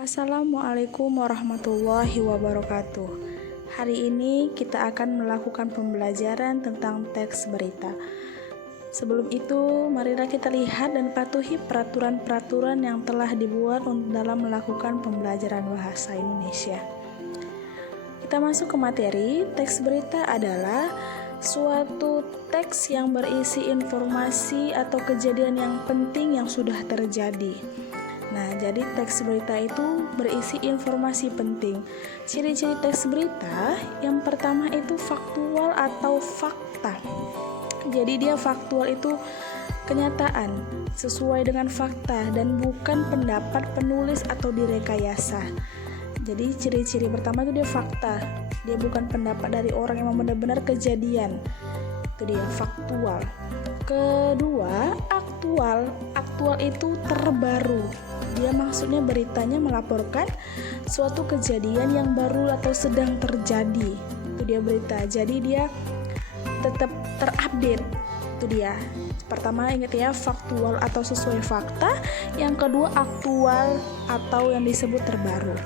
Assalamualaikum warahmatullahi wabarakatuh. Hari ini kita akan melakukan pembelajaran tentang teks berita. Sebelum itu, marilah kita lihat dan patuhi peraturan-peraturan yang telah dibuat dalam melakukan pembelajaran bahasa Indonesia. Kita masuk ke materi. Teks berita adalah suatu teks yang berisi informasi atau kejadian yang penting yang sudah terjadi. Nah, jadi teks berita itu berisi informasi penting. Ciri-ciri teks berita yang pertama itu faktual atau fakta. Jadi dia faktual itu kenyataan sesuai dengan fakta dan bukan pendapat penulis atau direkayasa. Jadi ciri-ciri pertama itu dia fakta. Dia bukan pendapat dari orang yang benar-benar kejadian. Itu dia faktual. Kedua, aktual. Aktual itu terbaru. Dia maksudnya beritanya melaporkan suatu kejadian yang baru atau sedang terjadi. Itu dia berita. Jadi dia tetap terupdate. Itu dia. Pertama ingat ya, faktual atau sesuai fakta. Yang kedua aktual atau yang disebut terbaru.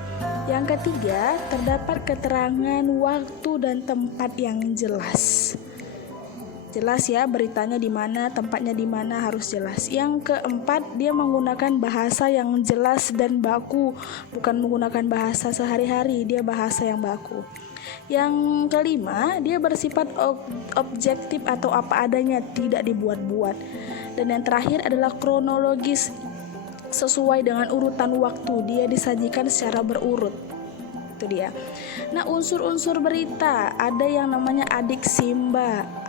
Yang ketiga, terdapat keterangan waktu dan tempat yang jelas. Jelas ya, beritanya di mana, tempatnya di mana harus jelas. Yang keempat, dia menggunakan bahasa yang jelas dan baku, bukan menggunakan bahasa sehari-hari, dia bahasa yang baku. Yang kelima, dia bersifat objektif atau apa adanya, tidak dibuat-buat. Dan yang terakhir adalah kronologis, sesuai dengan urutan waktu, dia disajikan secara berurut. Itu dia. Nah, unsur-unsur berita ada yang namanya adiksi,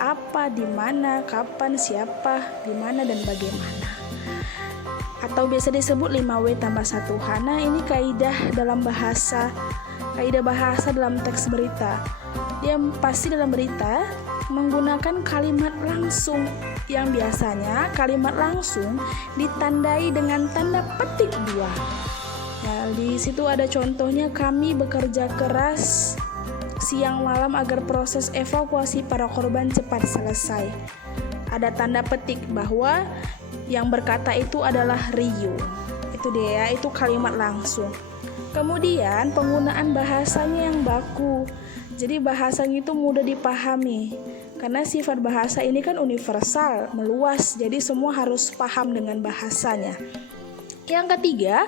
apa, di mana, kapan, siapa, di mana dan bagaimana. Atau biasa disebut 5W tambah 1H. Nah, ini kaidah dalam bahasa, kaidah bahasa dalam teks berita. Dia pasti dalam berita menggunakan kalimat langsung yang biasanya kalimat langsung ditandai dengan tanda petik 2. Nah, di situ ada contohnya, kami bekerja keras siang malam agar proses evakuasi para korban cepat selesai. Ada tanda petik bahwa yang berkata itu adalah Rio. Itu dia, itu kalimat langsung. Kemudian penggunaan bahasanya yang baku. Jadi bahasanya itu mudah dipahami. Karena sifat bahasa ini kan universal, meluas. Jadi semua harus paham dengan bahasanya. Yang ketiga,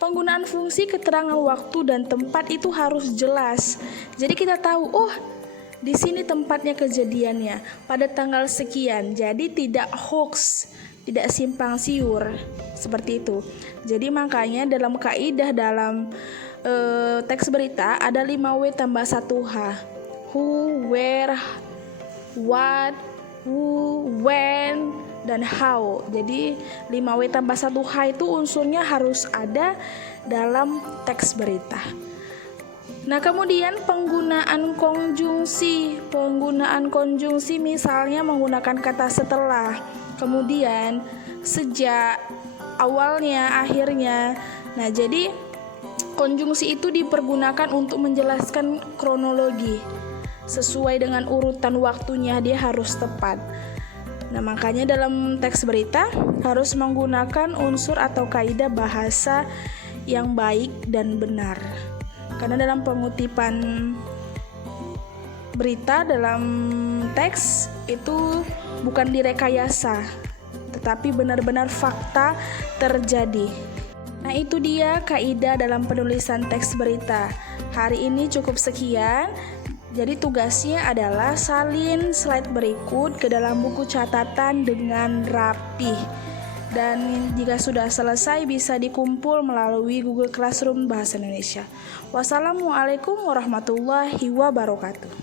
penggunaan fungsi keterangan waktu dan tempat itu harus jelas. Jadi kita tahu, oh, di sini tempatnya kejadiannya pada tanggal sekian. Jadi tidak hoax, tidak simpang siur seperti itu. Jadi makanya dalam kaidah dalam teks berita ada 5W tambah 1H. Who, where, what, who, when, dan how. Jadi 5W tambah 1H itu unsurnya harus ada dalam teks berita. Nah, kemudian penggunaan konjungsi. Penggunaan konjungsi misalnya menggunakan kata setelah, kemudian, sejak, awalnya, akhirnya. Nah, jadi konjungsi itu dipergunakan untuk menjelaskan kronologi. Sesuai dengan urutan waktunya dia harus tepat. Nah, makanya dalam teks berita harus menggunakan unsur atau kaidah bahasa yang baik dan benar. Karena dalam pengutipan berita dalam teks itu bukan direkayasa, tetapi benar-benar fakta terjadi. Nah, itu dia kaidah dalam penulisan teks berita. Hari ini cukup sekian. Jadi tugasnya adalah salin slide berikut ke dalam buku catatan dengan rapih. Dan jika sudah selesai bisa dikumpul melalui Google Classroom Bahasa Indonesia. Wassalamualaikum warahmatullahi wabarakatuh.